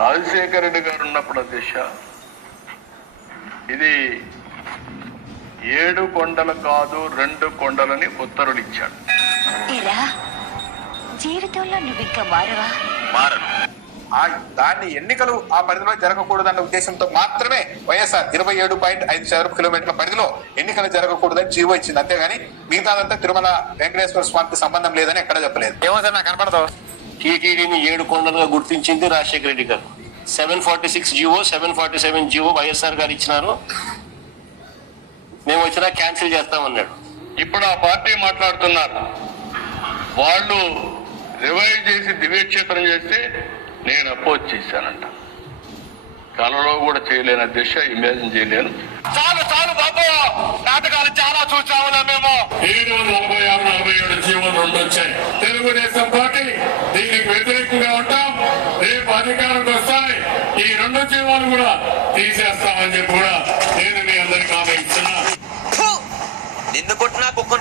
రాజశేఖర రెడ్డి గారు ఉన్నప్పుడు అధ్యక్ష ఇది 7 కొండలు కాదు 2 కొండలని ఉత్తర్వులు ఇచ్చాడు. ఇలా జీవితంలో నువ్వు ఇంకా మారవా? మారను. దాన్ని ఎన్నికలు ఆ పరిధిలో జరగకూడదన్న ఉద్దేశంతో మాత్రమే వైఎస్ఆర్ 27.5 చదరపు కిలోమీటర్ల పరిధిలో ఎన్నికలు జరగకూడదని జీవో ఇచ్చింది. అంతేగాని మిగతాదంతా తిరుమల వెంకటేశ్వర స్వామికి సంబంధం లేదని ఎక్కడ చెప్పలేదు. ఏమో సార్ నాకు కనపడతావు. టీటీడీని 7 కొండలుగా గుర్తించింది రాజశేఖర రెడ్డి గారు. 746 జీవో 747 జీవో వైఎస్ఆర్ గారు ఇచ్చినారు. మేము వచ్చినా క్యాన్సిల్ చేస్తామన్నాడు. ఇప్పుడు ఆ పార్టీ మాట్లాడుతున్నారు, వాళ్ళు రివైవ్ చేసి దివ్యక్షేత్రం చేస్తే నేను అపోజ్ చేశానంట. కళలో కూడా చేయలేను అధ్యక్ష, ఇమాజిన్ చేయలేను. చాలు చాలు బాబు, నాటకాలు చాలా చూసాములే మేము. 746-47 జీవోలు 2 వచ్చాయి. తెలుగుదేశం పార్టీ దీనికి వ్యతిరేకంగా ఉంటాం. రేపు అధికారంకి వస్తాయి, ఈ 2 జీవోలు కూడా తీసేస్తామని చెప్పి కూడా నేను మీ అందరికీ హామీ ఇస్తున్నా. నిన్ను కొట్టినా కుక్కను